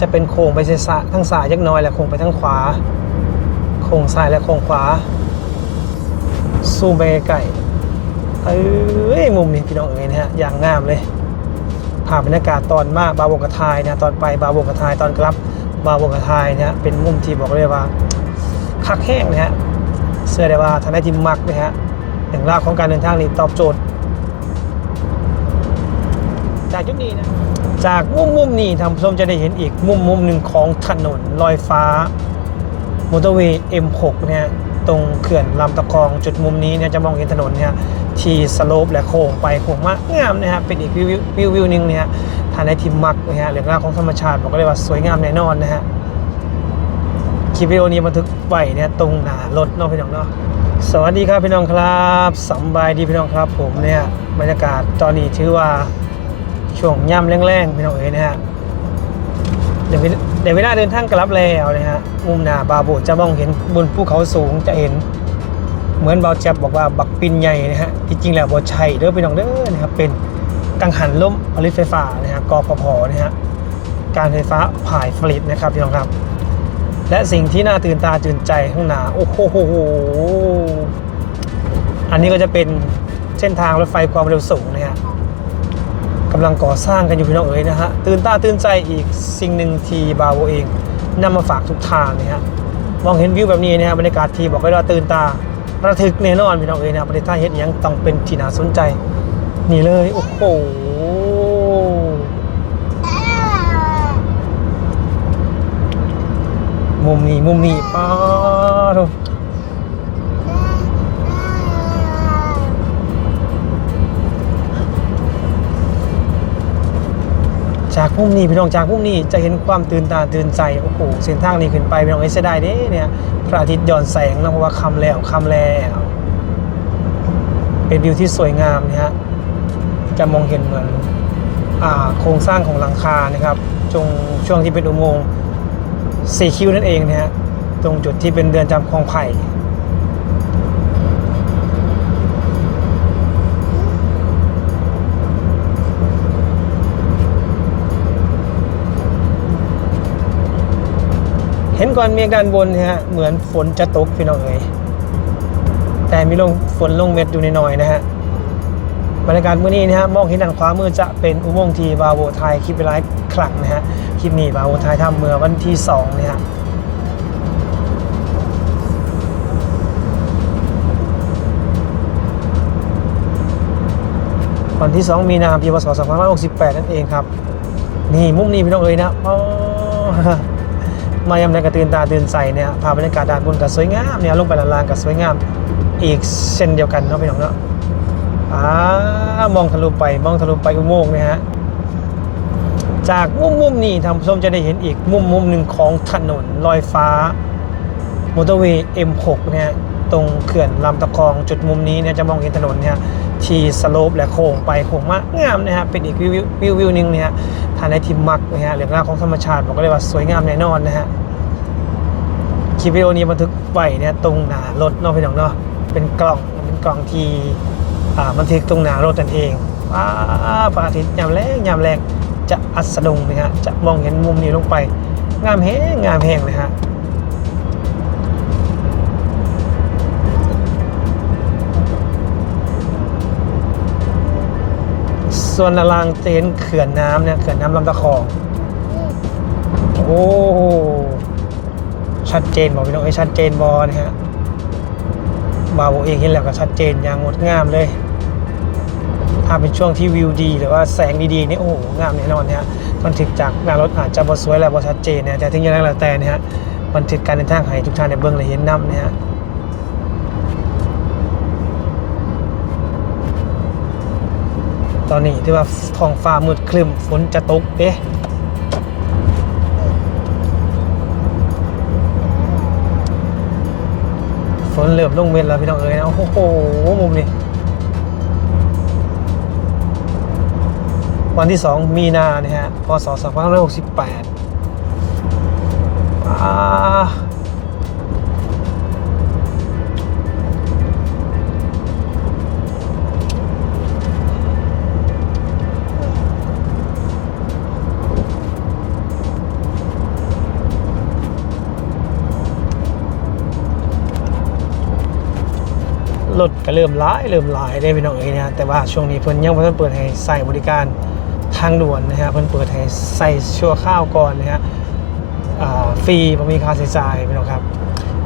จะเป็นโค้งไปซ้ายทั้งซ้ายยักน้อยและโค้งไปทั้งขวา โค้งซ้ายและโค้งขวาซูมไปไกลเอ้ยมุมนี้พี่น้องเอ๋ยนะฮะอย่างงามเลยภาพบรรยากาศตอนมาบาโบกทายนะตอนไปบาโบกทายตอนกลับบาโบกทายนะฮะเป็นมุมที่บอกเลยว่าคักแห้งนะฮะเสื้อได้ว่าทางได้ทีมมักนะฮะอย่างราวของการเดินทางนี่ตอบโจทย์ จากจุดนี้นะ จากมุมมุมนี้ท่านผู้ชมจะได้เห็นอีกมุมมุมหนึ่งของถนนลอยฟ้ามอเตอร์เวย์ M6 เนี่ยตรงเขื่อนลำตะคองจุดมุมนี้เนี่ยจะมองเห็นถนนเนี่ยที่สโลปและโค้งไปโค้งมากงามนะฮะเป็นอีกวิววิววิวนึงเนี่ยทานในทีมมักนะฮะเรื่องราวของธรรมชาติบอกเลยว่าสวยงามแน่นอนนะฮะคลิปวิดีโอนี้บันทึกไว้เนี่ยตรงหน้ารถเนาะพี่น้องเนาะสวัสดีครับพี่น้องครับสบายดีพี่น้องครับ ผมเนี่ยบรรยากาศตอนนี้ถือว่า ช่วงย่ำแรงๆพี่น้องเอ๋ยนะฮะเดี๋ยวเดี๋ยวเวลาเดินทางกลับแล้วนะฮะมุมหน้าบาโบจะมองเห็นบนภูเขาสูงจะเห็น เหมือนเบาแจ็บบอกว่าบักปินใหญ่นะฮะที่จริงแล้วบ่ใช่เด้อพี่น้องเด้อนะครับเป็นกังหันลมผลิตไฟฟ้านะฮะกพพนะฮะการไฟฟ้าผ่ายผลิตนะครับพี่น้องครับ และสิ่งที่น่าตื่นตาตื่นใจข้างหน้าโอ้โหอันนี้ก็จะเป็นเส้นทางรถไฟความเร็วสูงนะฮะ กำลังก่อสร้างกันอยู่พี่น้องเอ๋ยนะฮะตื่นตาตื่นใจอีกสิ่งหนึ่งทีบาโวเองนำมาฝากทุกทางนะฮะมองเห็นวิวแบบนี้นะฮะบรรยากาศทีบอกไว้ว่าตื่นตาระทึกแน่นอนพี่น้องเอ๋ยนะประเทศไทยเห็นยังต้องเป็นที่น่าสนใจ นี่เลยโอ้โหมุมนี้มุมนี้ป้าโถ จากมุมนี้พี่น้องจากมุมนี้จะเห็นความตื่นตาตื่นใจโอ้โหเส้นทางนี้ขึ้นไปพี่น้องเอ้เสียดายเด้เนี่ยพระอาทิตย์ย้อนแสงนะเพราะว่าคำแล้วคำแล้วเป็นวิวที่สวยงามนะฮะจะมองเห็นเหมือนอโครงสร้างของหลังคานะครับจงช่วงที่เป็นอุโมงค์สีคิวนั่นเองนะฮะตรงจุดที่เป็นเดือนจำคลองไผ่ ห็นก่อนเมฆด้านบนนะฮะเหมือนฝนจะตกพี่น้องเอ๋ยแต่มีลงฝนลงเม็ดอยู่หน่อยๆนะฮะบรรยากาศเมื้อนี้นะฮะมองเห็นทางขวามือจะเป็นอุโมงค์ที่บาโวไทยคลิปเวลาครั้งนะฮะคลิปนี้บาโวไทยทำเมื่อวันที่2นี่ยฮะวันที่ 2 มีนาปีพศ2568 นั่นเองครับ นี่มุมนี้พี่น้องเอ๋ยนะอ๋อ มายามในกระตื่นตาตื่นใจเนี่ยภาพบรรยากาศด้านบนก็สวยงามเนี่ยลงไปด้านล่างก็สวยงาม อีกเช่นเดียวกันเนาะพี่น้องเนาะอ่ามองทะลุไปมองทะลุไปอุโมงค์เนี่ยฮะจากมุมมุมนี้ท่านผู้ชมจะได้เห็นอีกมุมมุมหนึ่งของถนนลอยฟ้ามอเตอร์เวย์ M6 เนี่ย ตรงเขื่อนลำตะคองจุดมุมนี้เนี่ยจะมองเห็นถนนเนี่ยที่สโลปและโค้งไปโค้งมากงามนะฮะเป็นอีกวิววิววิวหนึ่งเนี่ยทานในทีมมักนะฮะเรื่องราวของธรรมชาติบอกเลยว่าสวยงามแน่นอนนะฮะคลิปวิดีโอนี้บันทึกไว้เนี่ยตรงหน้ารถเนาะพี่น้องเนาะเป็นกล่องเป็นกล่องที่อ่ามันทึกตรงหน้ารถนั่นเองว้าพระอาทิตย์ยามแรงยามแรงจะอัสดงนะฮะจะมองเห็นมุมนี้ลงไป งามแห้งงามแห้งเลยฮะ ส่วนอลางเต็นเขื่อนน้ำเนี่ยเขื่อนน้ำลำตะคอง โอ้ชัดเจนบอกพี่น้องเอ้ยชัดเจนบอนะฮะบาวเองเห็นแล้วก็ชัดเจนอย่างงดงามเลยถ้าเป็นช่วงที่วิวดี หรือว่าแสงดีๆนี่โอ้โหงามแน่นอนนะฮะบันทึกจากหน้ารถอาจจะบ่สวยและบ่ชัดเจนนะแต่ถึงอย่างไรแล้วแต่นะฮะบันทึกการเดินทางให้ทุกท่านในเบื้องและเห็นนำนะฮะ ตอนนี้ที่ว่าท้องฟ้ามืดครึมฝนจะตกเด้ฝนเริ่มลงเม็ดแล้วพี่น้องเอ๋ยนะโอ้โหมุมนี้วันที่ 2 มีนาเนี่ยฮะพศ2568อ่า รถก็เริ่มหลายเริ่มลายได้พี่น้องเอ้ยนะแต่ว่าช่วงนี้เพิ่นยังบ่ทันเปิดให้ใส่บริการทางด่วนนะฮะเพิ่นเปิดให้ใส่ชั่วข้าวก่อนนะฮะฟรีบ่มีค่าใช้จ่ายพี่น้องครับ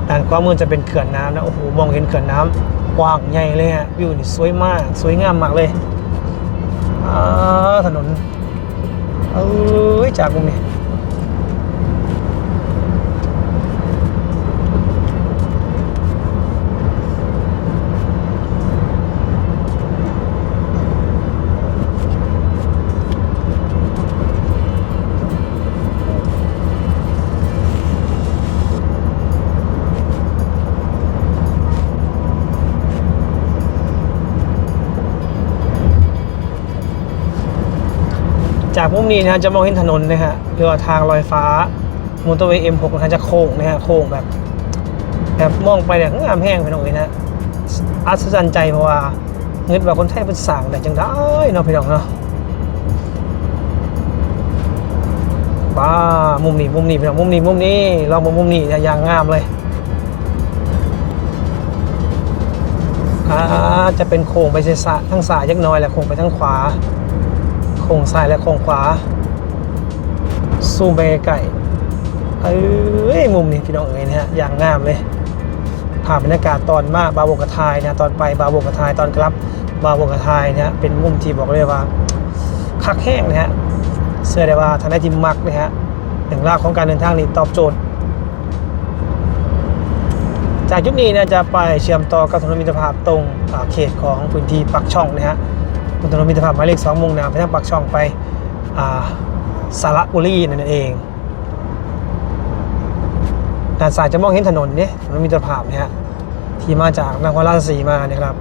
ด้านขวามือจะเป็นเขื่อนน้ำนะโอ้โหมองเห็นเขื่อนน้ำกว้างใหญ่เลยฮะวิวนี่สวยมาก สวยงามมากเลยอ่าถนนเอ้ยจากมุมนี้ จากมุมนี้นะฮะจะมองเห็นถนนนะฮะเรียกว่าทางลอยฟ้ามอเตอร์เวย์ M6 นะฮะจะโค้งนะฮะโค้งแบบแบบมองไปเนี่ยงามแห้งไปหน่อยนะฮะอัศจรรย์ใจเพราะว่าเงินว่าคนไทยเป็นสั่งแต่จังได้เนาะพี่น้องเนาะบ้ามุมนี้มุมนี้พี่น้องมุมนี้มุมนี้ลองมามุมนี้เนี่ยอย่างงามเลยอ่าจะเป็นโค้งไปซ้ายทั้งซ้ายยักน้อยแหละโค้งไปทั้งขวา ค้งซ้ายและโค้งขวาซูมไปไกลเอ้ยมุมนี้พี่น้องเอ๋ยนะฮะอย่างงามเลยภาพบรรยากาศตอนมาบาโบกทายนะตอนไปบาโบกทายตอนกลับบาโบกทายนะฮะเป็นมุมที่บอกเลยว่าคักแห้งนะฮะเสื้อได้ว่าทางได้จิมมักนะฮะหนึ่งรากของการเดินทางนี้ตอบโจทย์ จากจุดนี้นะจะไปเชื่อมต่อกับถนนมิตรภาพตรงเขตของพื้นที่ปักช่องนะฮะ บนถนนมิตรภาพหมายเลขสองมุ่งหน้าไปทางปากช่องไปสาระบุรีนั่นเองด้านซ้ายจะมองเห็นถนนเนี่ยถนนมิตรภาพเนี่ยฮะที่มาจากนครราชสีมาเนี่ยครับ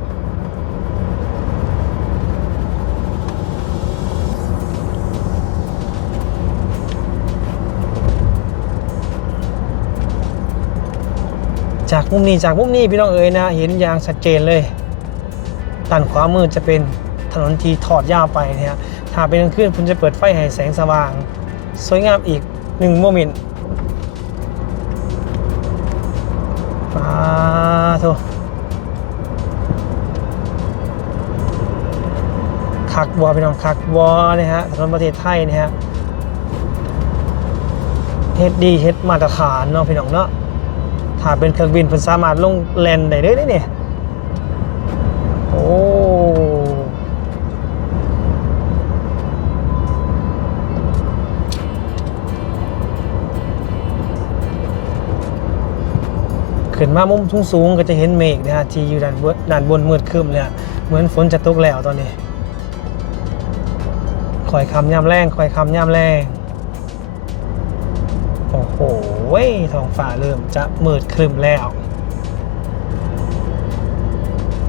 จากมุมนี้จากมุมนี้พี่น้องเอ๋ยนะเห็นอย่างชัดเจนเลยด้านขวามือจะเป็น นนที่ทอดยาวไปนะฮะถ้าเป็นกลางคืนคุณจะเปิดไฟให้แสงสว่าง สวยงามอีกหนึ่งโมเมนต์ปาโทคักวอพี่น้องคักวอนะฮะถนนประเทศไทยนะฮะเฮ็ดดีเฮ็ดมาตรฐานเนาะพี่น้องเนาะถ้าเป็นเครื่องบินเพิ่นสามารถลงแลนได้เลยเด้เนี่ย ขึ้นมามุมสูงสูงๆก็จะเห็นเมฆนะฮะที่อยู่ด้านบนด้านบนมืดครึ้มเลยอะเหมือนฝนจะตกแล้วตอนนี้คอยคำย่ำแรงคอยคำย่ำแรงโอ้โหท้องฟ้าเริ่มจะมืดครึ้มแล้ว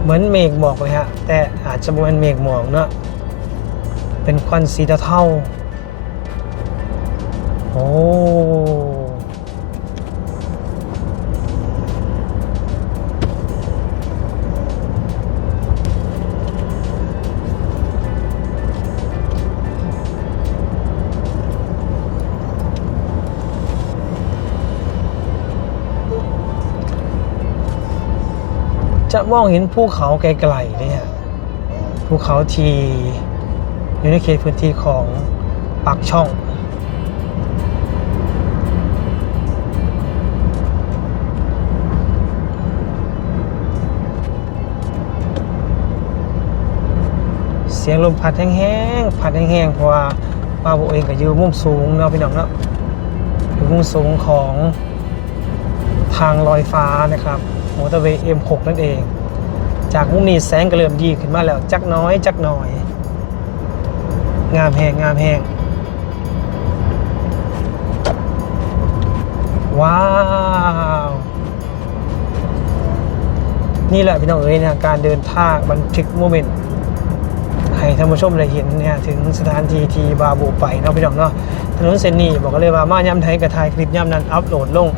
เหมือนเมฆหมอกเลยฮะ แต่อาจจะเป็นเมฆหมอกเนอะเป็นควันสีเทาโอ้ จะมองเห็นภูเขาไกลๆเนี่ยภูเขาที่อยู่ในเขตพื้นที่ของปากช่อง เสียงลมพัดแห้งๆพัดแห้งๆเพราะว่าป้าโบเองก็อยู่มุมสูงเนาะพี่น้องเนาะอยู่มุมสูงของทางลอยฟ้านะครับ มอเตอร์เวย์ M6 นั่นเอง จากมุมนี้แสงก็เริ่มดีขึ้นมาแล้ว จักน้อยจักหน่อย งามแหงงามแหงว้าว นี่แหละพี่น้องเอ๋ยนะการเดินทางบันทึกโมเมนต์ให้ท่านผู้ชมได้เห็นเนี่ยถึงสถานที่ที่บาบูไปเนาะพี่น้องเนาะถนนเส้นนี้บอกกันเลยว่ามาย่ำไทยกับไทยคลิปย่ำนั้นอัพโหลดลง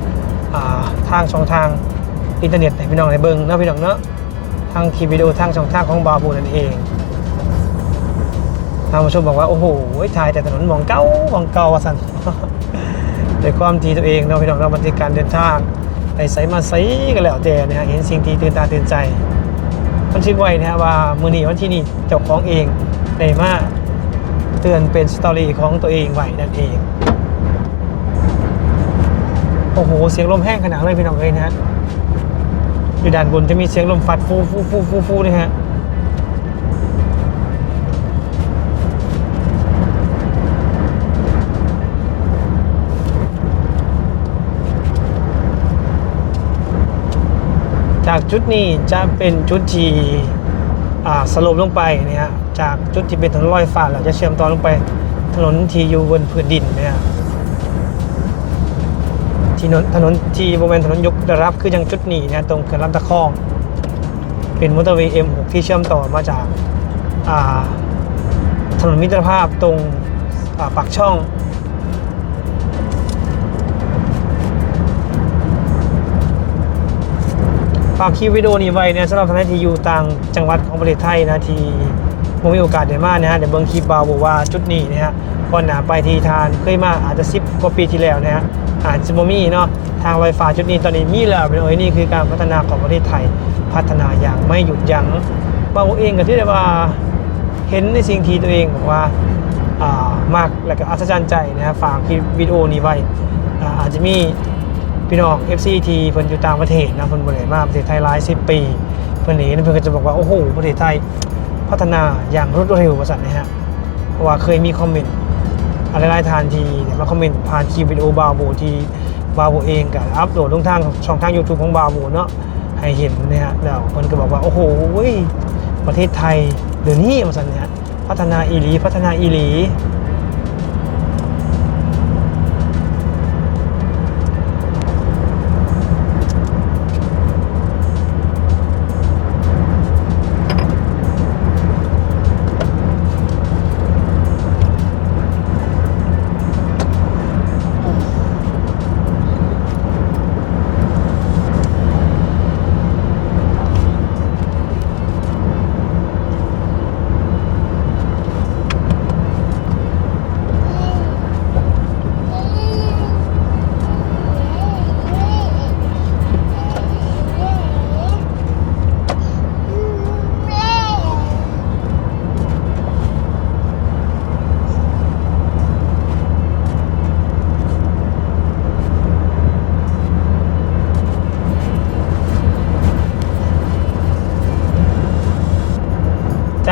ทางช่องทาง อินเทอร์เน็ตให้พี่น้องได้เบิ่งเนาะพี่น้องเนาะทางคลิปวิดีโอทางช่องทางของบาบูนั่นเองทานผู้ชมบอกว่า โอ้โหถ่ายแต่ถนนมองเก้ามองเก่าว่าสันด้วยความที่ตัวเองเนาะพี่น้องเราบันทึกการเดินทางไปไสมาไสกันแล้วแต่นะฮะเห็นสิ่งที่ตื่นตาตื่นใจบันทึกไว้นะฮะว่ามือนี้วันที่นี่เจ้าของเองได้มาเตือนเป็นสตอรี่ของตัวเองไว้นั่นเองโอ้โห เสียงลมแห้งขนาดเลยพี่น้องเลยนะฮะ อยู่ด้านบนจะมีเสียงลมฟัดฟูฟูฟูฟูฟูนะฮะจากจุดนี้จะเป็นจุดที่อ่าสลบลงไปเนี่ยฮะจากจุดที่เป็นถนนลอยฟ้าเราจะเชื่อมต่อลงไปถนนที่อยู่บนพื้นดินเนี่ย ที่ถนนถนนที่บริเวณถนนยกระดับคือยังจุดหนีเนี่ยตรงเขื่อนลำตะคอง เป็นมอเตอร์เวย์ M6 ที่เชื่อมต่อมาจากาถนนมิตรภาพตรงาปากช่อง ฝากคลิปวิดีโอนี้ไว้เนี่ยสำหรับท่านที่อยู่ต่างจังหวัดของประเทศไทยนะที่มีโอกาสได้มานะฮะเดี๋ยวเบิ่งคลิปบาวบอกว่าจุดนี้นะฮะก่อนหนาไปที่ทานเคยมาอาจจะ10กว่าปีที่แล้วนะฮะ อาจจะบ่มีเนาะทางไวไฟจุดนี้ตอนนี้มีแล้วเป็นโอ้ยนี่คือการพัฒนาของประเทศไทยพัฒนาอย่างไม่หยุดยั้งบาเองก็ที่ได้ว่าเห็นในสิ่งที่ตัวเองบอกว่าามากและก็อัศจรรย์ใจนะฮะฝากคลิปวิดีโอนี้ไว้อาจจะมีพี่น้อง FC ทีเพิ่นอยู่ต่างประเทศนะเพิ่นบ่ได้มาประเทศไทยหลาย10 ปีเพิ่นเห็นเพิ่นก็จะบอกว่า โอ้โห ประเทศไทยพัฒนาอย่างรวดเร็วว่าซั่นนะฮะเพราะว่าเคยมีคอมเมนต์ อะไรหลายทานทีเนี่ยมาคอมเมนต์ผ่านคลิปวิดีโอบาโบที่บาโบเองกันอัปโหลดลงทางช่องทาง YouTube ของบาโบเนาะให้เห็นนะฮะแล้วเพิ่นก็บอกว่า โอ้โหประเทศไทยเดี๋ยวนี้มาสันเนี่ยพัฒนาอีหลีพัฒนาอีหลี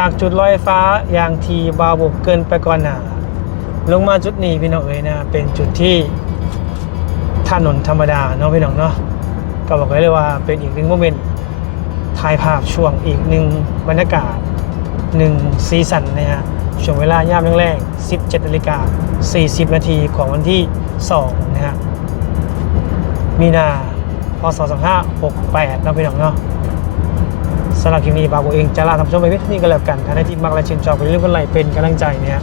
จากจุดลอยฟ้าอย่างทีบาวบกเกินไปก่อนหนาลงมาจุดนี้พี่น้องเอ๋ยนะ เป็นจุดที่ถนนธรรมดาเนาะพี่น้องเนาะก็บอกไว้เลยว่าเป็นอีกหนึ่งโมเมนต์ถ่ายภาพช่วงอีกหนึ่งบรรยากาศหนึ่งซีซันนะฮะช่วงเวลายามแรกๆ17นาฬิกา40 นาทีของวันที่ 2 นะฮะมีนาพศ2568นะพี่น้องเนาะ สำหรับคลิปนี้บาโบเองจะลาท่านผู้ชมไปเพียงเท่านี้ก็แล้วกันถ้าได้ที่มักและชื่นชอบไปเรื่องกันไลค์เป็นกำลังใจเนี่ย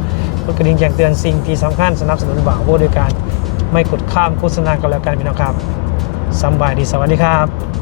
กดกระดิ่งแจ้งเตือนสิ่งที่สำคัญสนับสนุนบาโบโดยการไม่กดข้ามโฆษณาก็แล้วกันพี่น้องครับสบายดีสวัสดีครับ